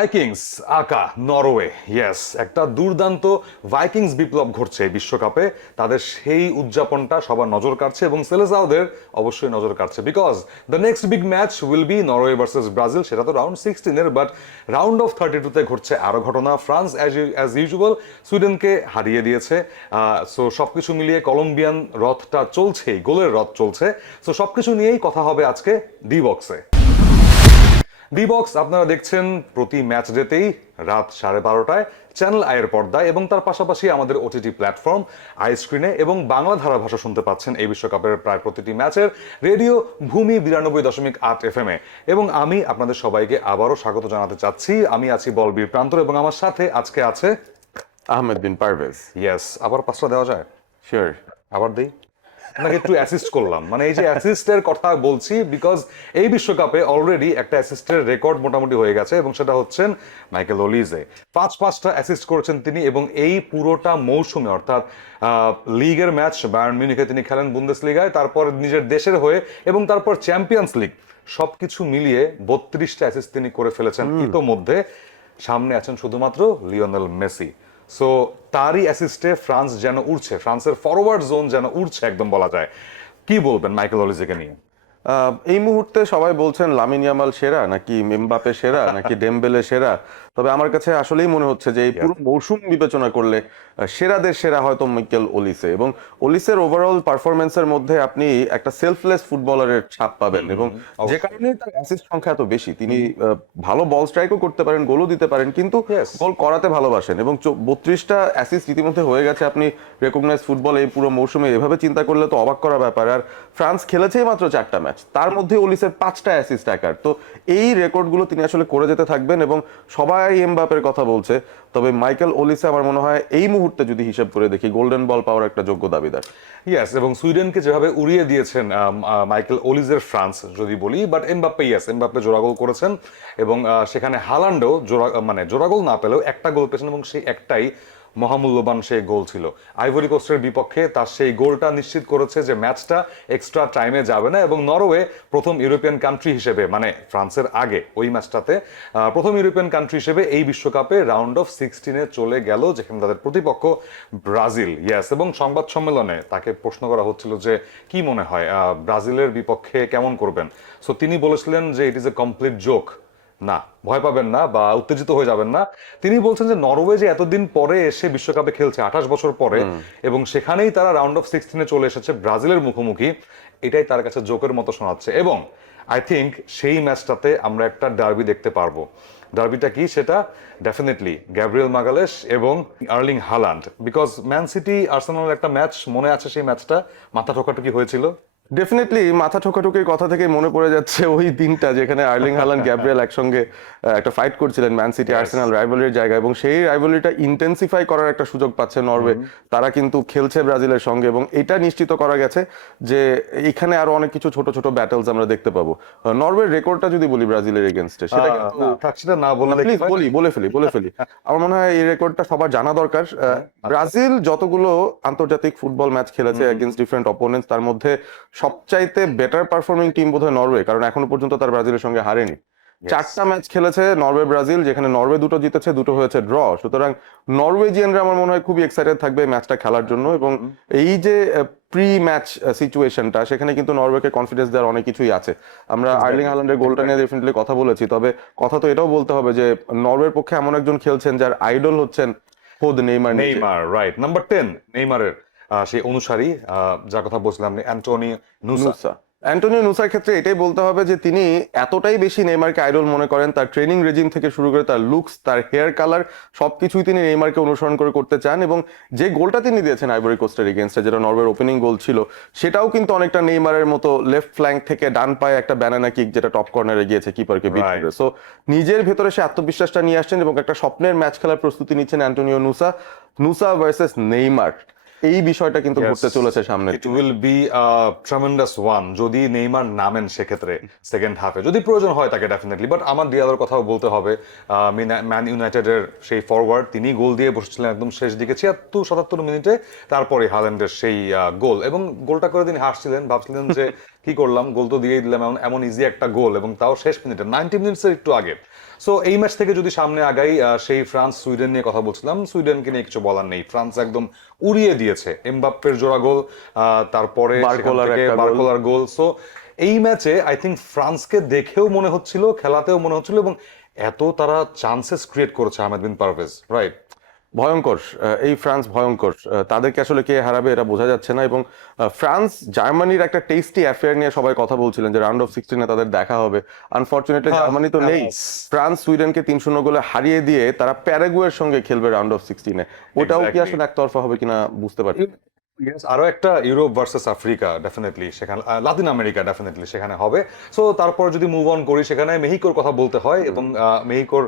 Vikings আকা Norway yes একটা দুর্দান্ত ভাইকিংস বিপ্লব ঘটছে এই বিশ্বকাপে তাদের সেই উদযাপনটা সবার নজর কাড়ছে এবং সেলেসাওদের অবশ্যই নজর কাড়ছে because the next big match will be Norway versus Brazil সেটা তো রাউন্ড 16 এর বাট রাউন্ড অফ 32 তে ঘটছে আরো ঘটনা ফ্রান্স অ্যাজ ইউজুয়াল সুইডেনকে হারিয়ে দিয়েছে সো সবকিছু মিলিয়ে কলম্বিয়ান রথটা চলছেই গোলের রথ চলছে সো সবকিছু নিয়েই কথা হবে আজকে ডি বক্সে ডি বক্স আপনারা দেখছেন প্রতি ম্যাচ ডেতেই রাত 12:30টায় চ্যানেল আইয়ের পর্দায় এবং তার পাশাপাশি আমাদের ওটিটি প্ল্যাটফর্ম আই স্ক্রিনে এবং বাংলা ধারাভাষা শুনতে পাচ্ছেন এই বিশ্বকাপের প্রায় প্রতিটি ম্যাচের রেডিও ভূমি 92.8 FM এ এবং আমি আপনাদের সবাইকে আবারও স্বাগত জানাতে চাচ্ছি আমি আছি বলবীর প্রান্তর এবং আমার সাথে আজকে আছে আহমেদ বিন পারভেজ। ইয়েস আবার পাঁচটা দেওয়া যায় শিওর। আবার দেই আপনাকে একটু অ্যাসিস্ট করলাম মানে এই যে অ্যাসিস্টের কথা বলছি বিকজ এই বিশ্বকাপে অলরেডি একটা অ্যাসিস্টের রেকর্ড মোটামুটি হয়ে গেছে এবং সেটা হচ্ছেন মাইকেল ওলিজে পাঁচটা অ্যাসিস্ট করেছেন তিনি এবং এই পুরোটা মৌসুমে অর্থাৎ লিগের ম্যাচ বায়ার্ন মিউনিখে তিনি খেলেন বুন্দেসলিগায় তারপর নিজের দেশের হয়ে এবং তারপর চ্যাম্পিয়ন্স লিগ সবকিছু মিলিয়ে 32টা অ্যাসিস্ট তিনি করে ফেলেছেন ইতোমধ্যে সামনে আছেন শুধুমাত্র লিওনেল মেসি সো তারই অ্যাসিস্টে ফ্রান্স যেন উড়ছে ফ্রান্সের ফরওয়ার্ড জোন যেন উড়ছে একদম বলা যায় কি বলবেন মাইকেল অলিজেকে নিয়ে এই মুহূর্তে সবাই বলছেন লামিন ইয়ামাল সেরা নাকি এমবাপে সেরা নাকি ডেমবেলে সেরা, তবে আমার কাছে আসলেই মনে হচ্ছে যে এই পুরো মৌসুম বিবেচনা করলে সেরাদের সেরা হয়তো মাইকেল ওলিসে এবং ওলিসের ওভারঅল পারফরমেন্সের মধ্যে আপনি একটা সেলফলেস ফুটবলারের ছাপ পাবেন এবং যে কারণে তার অ্যাসিস্ট সংখ্যা এত বেশি। তিনি ভালো বল স্ট্রাইকও করতে পারেন, গোলও দিতে পারেন, কিন্তু গোল করাতে ভালোবাসেন এবং 32টা অ্যাসিস্ট ইতিমধ্যে হয়ে গেছে। আপনি রেকগনাইজ ফুটবল এই পুরো মৌসুমে এভাবে চিন্তা করলে তো অবাক করা ব্যাপার। আর ফ্রান্স খেলেছেই মাত্র 4টা ম্যাচ, তার মধ্যে ওলিসের 5টা অ্যাসিস্ট একার। তো এই রেকর্ডগুলো তিনি আসলে করে যেতে থাকবেন এবং সবাই এমবাপের কথা বলছে, তবে মাইকেল ওলিসে আমার মনে হয় এই মুহূর্তে যদি হিসাব করে দেখি গোল্ডেন বল পাওয়ার একটা যোগ্য দাবিদার। ইয়েস এবং সুইডেনকে যেভাবে উড়িয়ে দিয়েছেন মাইকেল ওলিজের ফ্রান্স যদি বলি, বাট এমবাপ্পে এমবাপ্পে জোড়া গোল করেছেন এবং সেখানে হালান্ডও জোড়া গোল না পেলেও একটা গোল পেয়েছেন এবং সেই একটাই মহামূল্যবান সেই গোল ছিল আইভরি কোস্টের বিপক্ষে। তার সেই গোলটা নিশ্চিত করেছে যে ম্যাচটা এক্সট্রা টাইমে যাবে না এবং নরওয়ে প্রথম ইউরোপিয়ান কান্ট্রি হিসেবে মানে ফ্রান্সের আগে ওই ম্যাচটাতে প্রথম ইউরোপিয়ান কান্ট্রি হিসেবে এই বিশ্বকাপে রাউন্ড অফ 16-এ চলে গেল যেখানে তাদের প্রতিপক্ষ ব্রাজিল। ইয়েস এবং সংবাদ সম্মেলনে তাকে প্রশ্ন করা হচ্ছিল যে কি মনে হয় ব্রাজিলের বিপক্ষে কেমন করবেন, সো তিনি বলেছিলেন যে it is a complete joke, না ভয় পাবেন না বা উত্তেজিত হয়ে যাবেন না। তিনি বলছেন যে নরওয়ে যে এতদিন পরে এসে বিশ্বকাপে খেলছে 28 বছর পরে এবং সেখানেই তারা রাউন্ড অফ 16-এ চলে এসেছে ব্রাজিলের মুখোমুখি, এটাই তার কাছে জোকের মতো শোনাচ্ছে এবং আই থিঙ্ক সেই ম্যাচটাতে আমরা একটা ডার্বি দেখতে পারবো। ডার্বিটা কি সেটা ডেফিনেটলি গ্যাব্রিয়েল মাগালেশ এবং Erling Haaland, because Man City আর্সেনালের একটা ম্যাচ মনে আছে, সেই ম্যাচটা মাথা ঠোকাঠুকি হয়েছিল। ডেফিনেটলি মাথা ঠোকাঠুকির কথা থেকে মনে পড়ে যাচ্ছে ওই দিনটা যেখানে আর্লিং হালান্ড গ্যাব্রিয়েল একসঙ্গে একটা ফাইট করছিলেন ম্যান সিটি আর্সেনাল রাইভালরির জায়গায় এবং সেই রাইভালরিটা ইন্টেন্সিফাই করার একটা সুযোগ পাচ্ছে নরওয়ে। তারা কিন্তু খেলছে ব্রাজিলের সঙ্গে এবং এটা নিশ্চিত করা গেছে যে এখানে আরো অনেক কিছু ছোট ছোট ব্যাটেলস আমরা দেখতে পাবো। নরওয়ের রেকর্ডটা যদি বলি ব্রাজিলের এগেইনস্টে সেটা বলে ফেলি আমার মনে হয় এই রেকর্ডটা সবার জানা দরকার। ব্রাজিল যতগুলো আন্তর্জাতিক ফুটবল ম্যাচ খেলেছে এগেইনস্ট ডিফারেন্ট অপোনেন্টস, তার মধ্যে সবচাইতে বেটার পারফর্মিং টিম বোধহয় নরওয়ে, কারণ এখনো পর্যন্ত তার ব্রাজিলের সঙ্গে হারেনি। 4টা ম্যাচ খেলেছে নরওয়ে ব্রাজিল, যেখানে নরওয়ে 2টো জিতেছে, 2টো হয়েছে ড্র। সুতরাং নরওয়েজিয়ানরা আমার মনে হয় খুবই এক্সাইটেড থাকবে ম্যাচটা খেলার জন্য এবং এই যে প্রি ম্যাচ সিচুয়েশনটা সেখানে কিন্তু নরওয়েকে কনফিডেন্স দেওয়ার অনেক কিছুই আছে। আমরা আর্লিং হালান্ডের গোলটা নিয়ে ডেফিনেটলি কথা বলেছি, তবে কথা তো এটাও বলতে হবে যে নরওয়ের পক্ষে এমন একজন খেলছেন যার আইডল হচ্ছেন খোদ নেইমার। রাইট, নাম্বার 10 নেইমারের সেই অনুসারী যার কথা বলছিলাম অ্যান্টোনিও নুসা। অ্যান্টোনিও নুসার ক্ষেত্রে এটাই বলতে হবে যে তিনি এতটাই বেশি নেইমারকে আইডল মনে করেন, তার ট্রেনিং রেজিম থেকে শুরু করে তার লুকস, তার হেয়ার কালার সবকিছুই তিনি নেইমারকে অনুসরণ করে করতে চান এবং যে গোলটা তিনি দিয়েছেন আইভরি কোস্টের এগেইনস্টে, যেটা নরওয়ের ওপেনিং গোল ছিল, সেটাও কিন্তু অনেকটা নেইমারের মতো লেফট ফ্ল্যাঙ্ক থেকে ডান পায়ে একটা ব্যানানা কিক যেটা টপ কর্নারে গিয়েছে কিপারকে বিট করে। সো নিজের ভেতরে সে আত্মবিশ্বাসটা নিয়ে আসছেন এবং একটা স্বপ্নের ম্যাচ খেলার প্রস্তুতি নিচ্ছেন অ্যান্টোনিও নুসা ভার্সেস নেইমার। এই বিষয়টা কিন্তু ঘটতে চলেছে সামনে। It will be tremendous one যদি নেইমার নামেন সেক্ষেত্রে সেকেন্ড হাফে, যদি প্রয়োজন হয় তাকে ডেফিনেটলি। বাট আমার ডিয়ালোর কথাও বলতে হবে, ম্যান ইউনাইটেডের সেই ফরওয়ার্ড তিনি গোল দিয়ে বসেছিলেন একদম শেষ দিকে 76-77 মিনিটে, তারপরে হাল্যান্ডের সেই গোল এবং গোলটা করে তিনি হাসছিলেন, ভাবছিলেন যে কি করলাম, গোল তো দিয়েই দিলাম, এমন ইজি একটা গোল, এবং তাও শেষ মিনিটে 90 মিনিটসের একটু আগে। সো এই ম্যাচ থেকে যদি সামনে আগাই, সেই ফ্রান্স সুইডেন নিয়ে কথা বলছিলাম, সুইডেনকে নিয়ে কিছু বলার নেই, ফ্রান্স একদম উড়িয়ে দিয়েছে। এমবাপ্পের জোড়া গোল, তারপরে সেখান বারকোলার থেকে একটা গোল। বারকোলার গোল। সো এই ম্যাচে আই থিঙ্ক ফ্রান্সকে দেখেও মনে হচ্ছিল, খেলাতেও মনে হচ্ছিল, এবং এত তারা চান্সেস ক্রিয়েট করেছে আহমেদ বিন পারভেজ, রাইট? ভয়ঙ্কর, এই ফ্রান্স ভয়ঙ্কর। তাদেরকে আসলে কে হারাবে এটা বোঝা যাচ্ছে না। এবং ফ্রান্স জার্মানির একটা টেস্টি অ্যাফেয়ার নিয়ে সবাই কথা বলছিলেন যে রাউন্ড অফ 16-এ তাদের দেখা হবে। আনফরচুনেটলি জার্মানি তো নেই। ফ্রান্স সুইডেনকে 3-0 গোলে হারিয়ে দিয়ে তারা প্যারাগুয়ের সঙ্গে খেলবে রাউন্ড অফ 16-এ। ওটাও কি Exactly. আসলে একতরফা হবে কিনা বুঝতে পারছি না। Yes, আরো একটা ইউরোপ ভার্সেস আফ্রিকা ডেফিনেটলি সেখানে, লাতিন আমেরিকা ডেফিনেটলি সেখানে হবে। সো তারপর যদি মুভ অন করি, সেখানে মেহিকোর কথা বলতে হয়, এবং মেহিকোর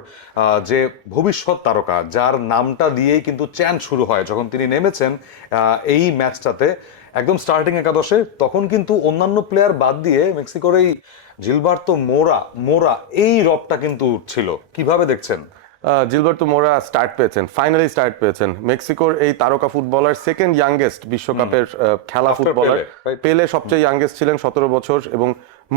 যে ভবিষ্যৎ তারকা, যার নামটা দিয়েই কিন্তু চ্যান শুরু হয় যখন তিনি নেমেছেন এই ম্যাচটাতে একদম স্টার্টিং একাদশে, তখন কিন্তু অন্যান্য প্লেয়ার বাদ দিয়ে মেক্সিকোর এই জিলবার্তো মোরা এই রবটা কিন্তু ছিল। কিভাবে দেখছেন? জিলবার্তো মোরা ফাইনালি স্টার্ট পেয়েছেন। মেক্সিকোর এই তারকা ফুটবলার সেকেন্ড ইয়াংগেস্ট বিশ্বকাপের খেলা After ফুটবলার। Pele, right? পেলে সবচেয়ে ইয়াংগেস্ট ছিলেন 17 বছর, এবং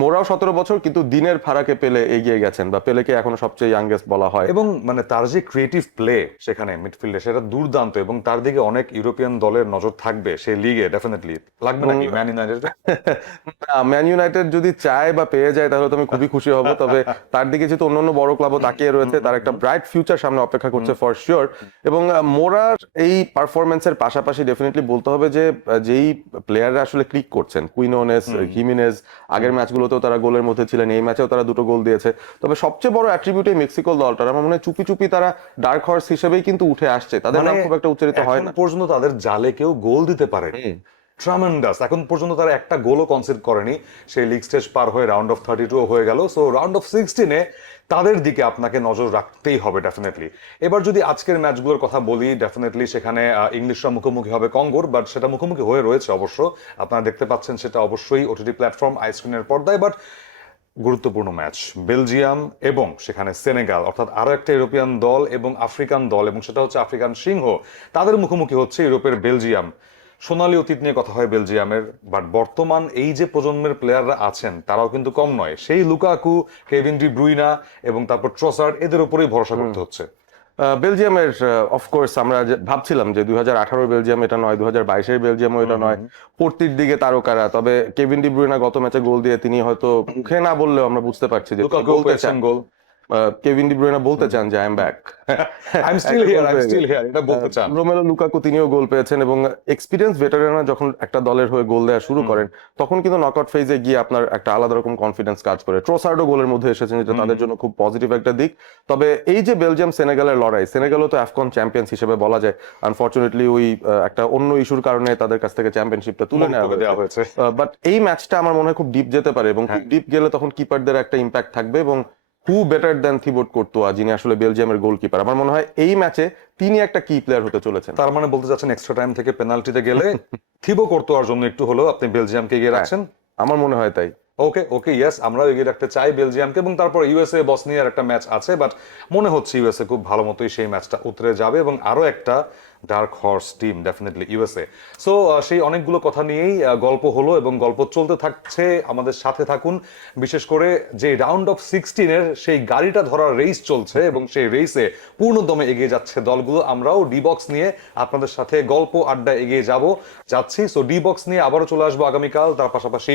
মোরাও 17 বছর, কিন্তু দিনের ফারাকে পেলে এগিয়ে গেছেন, বা পেলেকে এখনো সবচেয়ে ইয়াংগেস্ট বলা হয়। এবং মানে তার যে ক্রিয়েটিভ প্লে সেখানে মিডফিল্ডে, সেটা দুর্দান্ত, এবং তার দিকে অনেক ইউরোপিয়ান দলের নজর থাকবে সেই লিগে ডেফিনেটলি। লাগবে নাকি ম্যান ইউনাইটেড? ম্যান ইউনাইটেড যদি চায় বা পেয়ে যায় তাহলে তো আমি খুবই খুশি হব। তবে তার দিকে যেহেতু অন্যান্য বড় ক্লাবও তাকিয়ে রয়েছে, তার একটা ব্রাইট ফিউচার সামনে অপেক্ষা করছে ফর শিওর। এবং মোরার এই পারফরমেন্সের পাশাপাশি ডেফিনেটলি বলতে হবে যে যেই প্লেয়াররা আসলে ক্লিক করছেন, কুইনোনেস, হিমিনেজ, আগের ম্যাচগুলোতেও তারা গোলের মধ্যে ছিলেন, এই ম্যাচেও তারা 2টো গোল দিয়েছে। তবে সবচেয়ে বড় অ্যাট্রিবিউট এই মেক্সিকোর দলটার, আমার মনে হয় চুপি চুপি তারা ডার্ক হর্স হিসেবেই কিন্তু উঠে আসছে, তাদের নাম খুব একটা উচ্চারিত হয় না। এখন পর্যন্ত তাদের জালে কেউ গোল দিতে পারে ট্রামেন্ডাস। এখন পর্যন্ত তারা একটা গোলও কনসিড করেনি, সেই লিগ স্টেজ পার হয়ে রাউন্ড অফ 32 হয়ে গেল। সো রাউন্ড অফ 16-এ তাদের দিকে আপনাকে নজর রাখতেই হবে ডেফিনেটলি। এবার যদি আজকের ম্যাচগুলোর কথা বলি, ডেফিনেটলি সেখানে ইংলিশরা মুখোমুখি হবে কঙ্গোর, বাট সেটা মুখোমুখি হয়ে রয়েছে অবশ্য, আপনারা দেখতে পাচ্ছেন সেটা অবশ্যই ওটিটি প্ল্যাটফর্ম আইস্ক্রিনের পর্দায়। বাট গুরুত্বপূর্ণ ম্যাচ বেলজিয়াম এবং সেখানে সেনেগাল, অর্থাৎ আরো একটা ইউরোপিয়ান দল এবং আফ্রিকান দল, এবং সেটা হচ্ছে আফ্রিকান সিংহ, তাদের মুখোমুখি হচ্ছে ইউরোপের বেলজিয়াম। সোনালী অতীত নিয়ে কথা হয় বেলজিয়ামের, বাট বর্তমান এই যে প্রজন্মের প্লেয়াররা আছেন তারাও কিন্তু কম নয়। সেই লুকাকু, কেভিন ডি ব্রুইনা এবং তারপর ট্রসার্ড, এদের উপরেই ভরসা করতে হচ্ছে। বেলজিয়ামের অফকোর্স আমরা ভাবছিলাম যে 2018 বেলজিয়াম এটা নয়, 2022-এর বেলজিয়ামও এটা নয়, পড়তির দিকে তারকারা। তবে কেভিন ডি ব্রুইনা গত ম্যাচে গোল দিয়ে তিনি হয়তো মুখে না বললেও আমরা বুঝতে পারছি যে লুকাকু বলতে পেয়েছেন চান, গোল। কেভিন ডি ব্রুইনা বলতে চান যে I am back, I am still here, এটা বলতে চান। রোমেলো লুকাকু তিনিও গোল পেয়েছেন। এবং এক্সপিরিয়েন্স ভেটারানরা যখন একটা দলের হয়ে গোল দেওয়া শুরু করেন, তখন কিন্তু নকআউট ফেজে গিয়ে আপনার একটা আলাদা রকম কনফিডেন্স কাজ করে। ট্রোসার্ডও গোলের মধ্যে এসেছেন, যেটা তাদের জন্য খুব পজিটিভ একটা দিক। তবে এই যে বেলজিয়াম সেনেগালের লড়াই, সেনেগালও তো আফকন চ্যাম্পিয়ন্স হিসেবে বলা যায়। আনফরচুনেটলি ওই একটা অন্য ইস্যুর কারণে তাদের কাছ থেকে চ্যাম্পিয়নশিপটা তুলে নেওয়া হয়েছে। বাট এই ম্যাচটা আমার মনে হয় খুব ডিপ যেতে পারে, এবং খুব ডিপ গেলে তখন কিপারদের একটা ইম্প্যাক্ট থাকবে। এবং হু বেটার দ্যান থিবোট কোর্তোয়া, যিনি আসলে বেলজিয়ামের গোলকিপার, আমার মনে হয় এই ম্যাচে তিনি একটা কি প্লেয়ার হতে চলেছেন। তার মানে বলতে চাচ্ছেন এক্সট্রা টাইম থেকে পেনাল্টিতে গেলে থিবো কোর্তোয়ার জন্য একটু হলেও আপনি বেলজিয়ামকে এগিয়ে রাখছেন? আমার মনে হয় তাই। ওকে ইয়েস, আমরাও এগিয়ে রাখতে চাই বেলজিয়ামকে। এবং তারপর ইউএসএ বসনিয়ার একটা ম্যাচ আছে, বাট মনে হচ্ছে ইউএসএ খুব ভালো মতোই সেই ম্যাচটা উতরে যাবে, এবং আরো একটা dark horse team definitely USA. So সেই অনেকগুলো কথা নিয়েই গল্প হলো, এবং গল্প চলতে থাকছে, আমাদের সাথে থাকুন। বিশেষ করে যে রাউন্ড অফ 16-এর সেই গাড়িটা ধরার রেস চলছে, এবং সেই রেসে পূর্ণদমে এগিয়ে যাচ্ছে দলগুলো। আমরাও ডি বক্স নিয়ে আপনাদের সাথে গল্প আড্ডা এগিয়ে যাচ্ছি। সো ডি বক্স নিয়ে আবারও চলে আসবো আগামীকাল। তার পাশাপাশি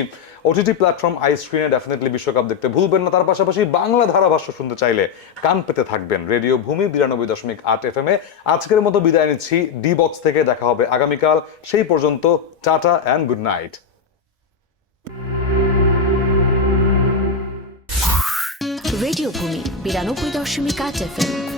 ওটিটি প্ল্যাটফর্ম আইস্ক্রিনে ডেফিনেটলি বিশ্বকাপ দেখতে ভুলবেন না। তার পাশাপাশি বাংলা ধারাভাষ্য শুনতে চাইলে কান পেতে থাকবেন রেডিও ভূমি 92.8 FM-এ। আজকের মতো বিদায় নিচ্ছি ডি বক্স থেকে, দেখা হবে আগামীকাল। সেই পর্যন্ত tata and good night. Radio ভূমি 92.8 FM।